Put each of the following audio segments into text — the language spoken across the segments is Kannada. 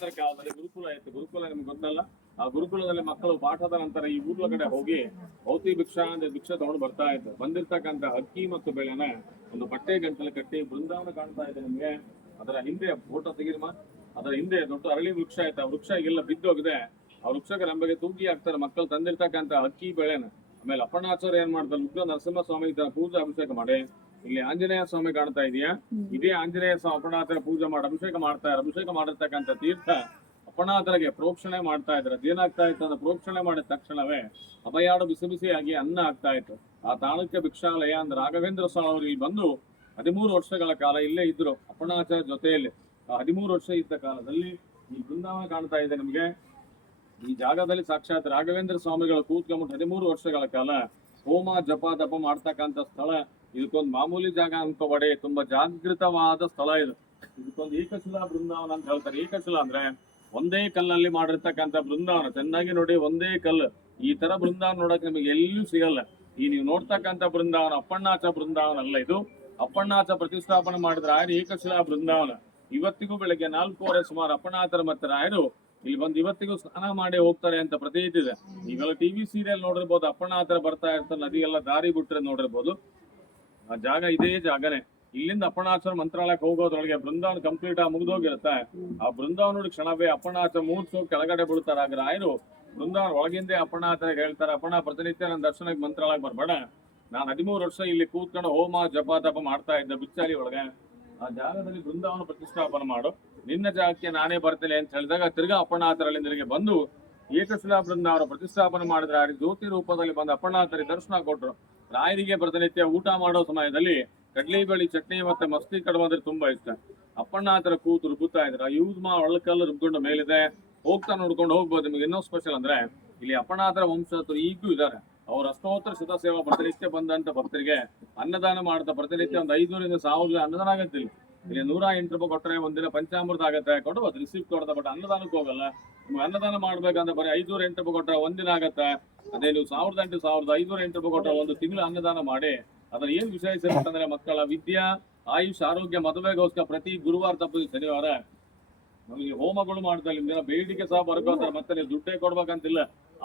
ಅಪಣಾತರ ಕಾಲದಲ್ಲಿ ಗುರುಕುಲ ಇತ್ತು. ಗುರುಕುಲ ನಿಮ್ಗೆ ಗೊತ್ತಲ್ಲ, ಆ ಗುರುಕುಲದಲ್ಲಿ ಮಕ್ಕಳು ಪಾಠದ ನಂತರ ಈ ಊರ್ಲ ಕಡೆ ಹೋಗಿ ಭೌತಿ ಭಿಕ್ಷಾ ಅಂದ್ರೆ ಭಿಕ್ಷೆ ತಗೊಂಡು ಬರ್ತಾ ಇತ್ತು. ಬಂದಿರ್ತಕ್ಕಂಥ ಅಕ್ಕಿ ಮತ್ತು ಬೆಳೆನ ಒಂದು ಬಟ್ಟೆ ಗಂಟಲು ಕಟ್ಟಿ ಬೃಂದಾವನ ಕಾಣ್ತಾ ಇದೆ ನಿಮ್ಗೆ. ಅದರ ಹಿಂದೆ ಫೋಟೋ ತೆಗಿರಮ್ಮ. ಅದರ ಹಿಂದೆ ದೊಡ್ಡ ಅರಳಿ ವೃಕ್ಷ ಆಯ್ತು. ಆ ವೃಕ್ಷ ಎಲ್ಲ ಬಿದ್ದೋಗಿದೆ. ಆ ವೃಕ್ಷಕ್ಕೆ ನಮಗೆ ತೂಗಿ ಹಾಕ್ತಾರೆ ಮಕ್ಕಳು ತಂದಿರ್ತಕ್ಕಂಥ ಅಕ್ಕಿ ಬೆಳೆನ. ಆಮೇಲೆ ಅಪ್ಪಣಾಚಾರ್ಯ ಏನ್ ಮಾಡ್ತಾರೆ, ಉಗ್ರ ನರಸಿಂಹ ಸ್ವಾಮಿ ಪೂಜೆ ಅಭಿಷೇಕ ಮಾಡಿ. ಇಲ್ಲಿ ಆಂಜನೇಯ ಸ್ವಾಮಿ ಕಾಣ್ತಾ ಇದೆಯಾ, ಇದೇ ಆಂಜನೇಯ ಸ್ವಾಮಿ ಅಪ್ಪಣಾಚಾರ್ಯ ಪೂಜೆ ಮಾಡಿ ಅಭಿಷೇಕ ಮಾಡ್ತಾರೆ. ಅಭಿಷೇಕ ಮಾಡಿರ್ತಕ್ಕಂಥ ತೀರ್ಥ ಅಪ್ಪಣಾತರಿಗೆ ಪ್ರೋಕ್ಷಣೆ ಮಾಡ್ತಾ ಇದ್ರೆ ಅದೇನಾಗ್ತಾ ಇತ್ತು ಅಂದ್ರೆ ಪ್ರೋಕ್ಷಣೆ ಮಾಡಿದ ತಕ್ಷಣವೇ ಅಭಯಾಡು ಬಿಸಿ ಬಿಸಿಯಾಗಿ ಅನ್ನ ಆಗ್ತಾ ಇತ್ತು. ಆ ತಾಣುಕ್ಯ ಭಿಕ್ಷಾಲಯ ಅಂದ್ರೆ ರಾಘವೇಂದ್ರ ಸ್ವಾಮಿ ಅವರು ಇಲ್ಲಿ ಬಂದು 13 ವರ್ಷಗಳ ಕಾಲ ಇಲ್ಲೇ ಇದ್ರು ಅಪ್ಪಣಾಚಾರ್ಯ ಜೊತೆಯಲ್ಲಿ. 13 ವರ್ಷ ಇದ್ದ ಕಾಲದಲ್ಲಿ ಈ ಬೃಂದಾವನ ಕಾಣ್ತಾ ಇದೆ ನಿಮ್ಗೆ. ಈ ಜಾಗದಲ್ಲಿ ಸಾಕ್ಷಾತ್ ರಾಘವೇಂದ್ರ ಸ್ವಾಮಿಗಳು ಕೂತ್ಕೊಂಡ್ಬಿಟ್ಟು 13 ವರ್ಷಗಳ ಕಾಲ ಹೋಮ ಜಪ ತಪ ಮಾಡ್ತಕ್ಕಂಥ ಸ್ಥಳ. ಇದಕ್ಕೊಂದು ಮಾಮೂಲಿ ಜಾಗ ಅನ್ಕೋಬೇಡಿ, ತುಂಬಾ ಜಾಗೃತವಾದ ಸ್ಥಳ ಇದು. ಇದಕ್ಕೊಂದು ಏಕಶಿಲಾ ಬೃಂದಾವನ ಅಂತ ಹೇಳ್ತಾರೆ. ಏಕಶಿಲಾ ಅಂದ್ರೆ ಒಂದೇ ಕಲ್ಲಲ್ಲಿ ಮಾಡಿರ್ತಕ್ಕಂಥ ಬೃಂದಾವನ. ಚೆನ್ನಾಗಿ ನೋಡಿ, ಒಂದೇ ಕಲ್ಲು. ಈ ತರ ಬೃಂದಾವನ ನೋಡಕ್ ನಿಮಗೆ ಎಲ್ಲೂ ಸಿಗಲ್ಲ. ಈ ನೀವು ನೋಡ್ತಕ್ಕಂಥ ಬೃಂದಾವನ ಅಪ್ಪಣ್ಣಾಚ ಬೃಂದಾವನ ಅಲ್ಲ, ಇದು ಅಪ್ಪಣ್ಣಾಚ ಪ್ರತಿಷ್ಠಾಪನೆ ಮಾಡಿದ ರಾಯರು ಏಕಶಿಲಾ ಬೃಂದಾವನ. ಇವತ್ತಿಗೂ ಬೆಳಗ್ಗೆ 4:15 ಸುಮಾರು ಅಪ್ಪಣ್ಣಾಚರ ಮತ್ತೆ ರಾಯರು ಇಲ್ಲಿ ಬಂದು ಇವತ್ತಿಗೂ ಸ್ನಾನ ಮಾಡಿ ಹೋಗ್ತಾರೆ ಅಂತ ಪ್ರತೀತಿ ಇದೆ. ಈಗೆಲ್ಲ ಟಿವಿ ಸೀರಿಯಲ್ ನೋಡಿರ್ಬೋದು, ಅಪ್ಪಣ್ಣಾಚರ ಬರ್ತಾ ಇರ್ತಾರೆ, ನದಿ ಎಲ್ಲ ದಾರಿ ಬಿಟ್ರೆ ನೋಡಿರ್ಬೋದು. ಆ ಜಾಗ ಇದೇ ಜಾಗನೇ. ಇಲ್ಲಿಂದ ಅಪ್ಪಣಾಚರ ಮಂತ್ರಾಲಯಕ್ಕೆ ಹೋಗೋದ್ರೊಳಗೆ ಬೃಂದಾವನ ಕಂಪ್ಲೀಟ್ ಆಗಿ ಮುಗಿದೋಗಿರುತ್ತೆ. ಆ ಬೃಂದಾವನ ನೋಡಿ ಕ್ಷಣವೇ ಅಪ್ಪಣಾಚರ ಮೂರ್ಸೋ ಕೆಳಗಡೆ ಬಿಡ್ತಾರೆ. ಆಗ ರಾಯರು ಬೃಂದಾವನ ಒಳಗಿಂದೇ ಅಪ್ಪಣಾಚರಿಗೆ ಹೇಳ್ತಾರೆ, ಅಪ್ಪಣ ಪ್ರತಿನಿತ್ಯ ನನ್ನ ದರ್ಶನಕ್ಕೆ ಮಂತ್ರಾಲಯಕ್ಕೆ ಬರ್ಬೇಡ. ನಾನು 13 ವರ್ಷ ಇಲ್ಲಿ ಕೂತ್ಕೊಂಡು ಹೋಮ ಜಪ ತಪ ಮಾಡ್ತಾ ಇದ್ದೆ ಬಿಚ್ಚಾಲಿ ಒಳಗೆ. ಆ ಜಾಗದಲ್ಲಿ ಬೃಂದಾವನ ಪ್ರತಿಷ್ಠಾಪನೆ ಮಾಡು, ನಿನ್ನ ಜಾಗಕ್ಕೆ ನಾನೇ ಬರ್ತೇನೆ ಅಂತ ಹೇಳಿದಾಗ ತಿರ್ಗಾ ಅಪ್ಪಣಾಚರಲ್ಲಿ ತಿರುಗಿ ಬಂದು ಏಕಶಿಲಾ ಬೃಂದಾವನ ಪ್ರತಿಷ್ಠಾಪನೆ ಮಾಡಿದ್ರೆ ಆ ಜ್ಯೋತಿ ರೂಪದಲ್ಲಿ ಬಂದು ಅಪ್ಪಣಾಚರಿ ದರ್ಶನ ಕೊಟ್ರು. ರಾಯರಿಗೆ ಪ್ರತಿನಿತ್ಯ ಊಟ ಮಾಡೋ ಸಮಯದಲ್ಲಿ ಕಡ್ಲಿ ಬೇಳಿ ಚಟ್ನಿ ಮತ್ತೆ ಮಸ್ತಿ ಕಡುಬು ಅಂದ್ರೆ ತುಂಬಾ ಇಷ್ಟ. ಅಪ್ಪಣ್ಣಾಚರ ಕೂತು ರುಬ್ಬುತ್ತಾ ಇದ್ರ ಯೂಸ್ ಒಳಕಲ್ಲು ರುಬ್ಕೊಂಡು ಮೇಲಿದೆ, ಹೋಗ್ತಾ ನೋಡ್ಕೊಂಡು ಹೋಗ್ಬೋದು. ನಿಮ್ಗೆ ಇನ್ನೂ ಸ್ಪೆಷಲ್ ಅಂದ್ರೆ ಇಲ್ಲಿ ಅಪ್ಪಣ್ಣಾಚರ ವಂಶಸ್ಥರು ಈಗೂ ಇದ್ದಾರೆ. ಅವ್ರ ಅಷ್ಟೋತ್ತರ ಶುದ್ಧ ಸೇವಾ ಪ್ರತಿನಿತ್ಯ ಬಂದಂತ ಭಕ್ತರಿಗೆ ಅನ್ನದಾನ ಮಾಡ್ತಾ ಪ್ರತಿನಿತ್ಯ ಒಂದು 500 ರಿಂದ 1000 ಅನ್ನದಾನ ಆಗತ್ತಿಲ್ಲ. ಇಲ್ಲಿ 108 ರೂಪಾಯಿ ಕೊಟ್ಟರೆ ಒಂದಿನ ಪಂಚಾಮೃತ ಆಗತ್ತೆ, ಕೊಡ್ಬೋದು ರಿಸೀಪ್ಟ್ ಕೊಡ್ತಾ. ಬಟ್ ಅನ್ನದಾನಕ್ಕೆ ಹೋಗಲ್ಲ. ನಿಮ್ಗೆ ಅನ್ನದಾನ ಮಾಡ್ಬೇಕಂದ್ರೆ ಬರೀ 508 ರೂಪಾಯಿ ಕೊಟ್ಟರೆ ಒಂದಿನ ಆಗತ್ತೆ. ಅದೇ ನೀವು 1008 1508 ರೂಪಾಯಿ ಕೊಟ್ಟರೆ ಒಂದು ತಿಂಗಳು ಅನ್ನದಾನ ಮಾಡಿ. ಅದ್ರ ಏನ್ ವಿಶೇಷ ಅಂದ್ರೆ ಮಕ್ಕಳ ವಿದ್ಯಾ ಆಯುಷ್ ಆರೋಗ್ಯ ಮದುವೆಗೋಸ್ಕರ ಪ್ರತಿ ಗುರುವಾರ ತಪ್ಪು ಶನಿವಾರ ನಮಗೆ ಹೋಮಗಳು ಮಾಡ್ತಾರೆ. ನಿಮ್ಗೆ ಬೇಡಿಕೆ ಸಹ ಬರ್ಕೋತಾರೆ. ಮತ್ತೆ ನೀವು ದುಡ್ಡೇ ಕೊಡ್ಬೇಕಂತಿಲ್ಲ,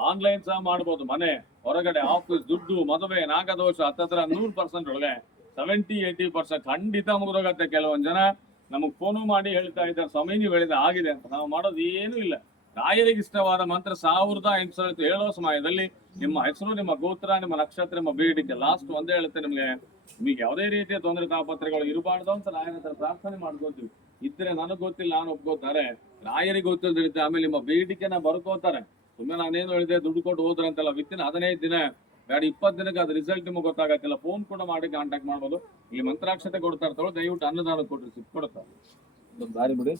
ಆನ್ಲೈನ್ ಸಹ ಮಾಡ್ಬೋದು. ಮನೆ ಹೊರಗಡೆ ಆಫೀಸ್ ದುಡ್ಡು ಮದುವೆ ನಾಗದೋಷ ಹತ್ತತ್ರ 100% ಒಳಗೆ 70-80% ಖಂಡಿತ ಮುಗಿದೋಗತ್ತೆ. ಕೆಲವೊಂದ್ ಜನ ನಮಗ್ ಫೋನು ಮಾಡಿ ಹೇಳ್ತಾ ಇದ್ದಾರೆ, ಸ್ವಾಮಿ ನೀವು ಹೇಳಿದ ಆಗಿದೆ ಅಂತ. ನಾವು ಮಾಡೋದು ಏನೂ ಇಲ್ಲ. ರಾಯರಿಗೆ ಇಷ್ಟವಾದ ಮಂತ್ರ 1800 ಹೇಳೋ ಸಮಯದಲ್ಲಿ ನಿಮ್ಮ ಹೆಸರು, ನಿಮ್ಮ ಗೋತ್ರ, ನಿಮ್ಮ ನಕ್ಷತ್ರ, ನಿಮ್ಮ ಬೇಡಿಕೆ ಲಾಸ್ಟ್ ಒಂದೇ ಹೇಳುತ್ತೆ. ನಿಮ್ಗೆ ಯಾವುದೇ ರೀತಿಯ ತೊಂದರೆ ತಾಪತ್ರಗಳು ಇರಬಾರ್ದು ಅಂತ ರಾಯರ ಹತ್ರ ಪ್ರಾರ್ಥನೆ ಮಾಡ್ಕೋತೀವಿ. ಇದ್ರೆ ನನಗ್ ಗೊತ್ತಿಲ್ಲ ನಾನು ಒಪ್ಕೋತಾರೆ, ರಾಯರಿಗೆ ಗೊತ್ತಿಲ್ಲದಿರುತ್ತೆ. ಆಮೇಲೆ ನಿಮ್ಮ ಬೇಡಿಕೆನ ಬರ್ಕೋತಾರೆ. ಸುಮ್ಮನೆ ನಾನೇನು ಹೇಳಿದೆ ದುಡ್ಡು ಕೊಟ್ಟು ಹೋದ್ರೆ ಅಂತಲ್ಲ, ವಿತ್ತಿನ 15 ದಿನ ಬೇಡ 20 ದಿನಕ್ಕೆ ಅದು ರಿಸಲ್ಟ್ ನಿಮಗೆ ಗೊತ್ತಾಗತ್ತಿಲ್ಲ. ಫೋನ್ ಕೂಡ ಮಾಡಿ ಕಾಂಟ್ಯಾಕ್ಟ್ ಮಾಡ್ಬೋದು. ಇಲ್ಲಿ ಮಂತ್ರಾಕ್ಷತೆ ಕೊಡ್ತಾ ಇರ್ತಾವೆ. ದಯವಿಟ್ಟು ಅನ್ನದಾನ ಕೊಟ್ರಿ ಸಿಕ್ ಕೊಡುತ್ತಾರೆ. ದಾರಿ ಬಿಡಿ.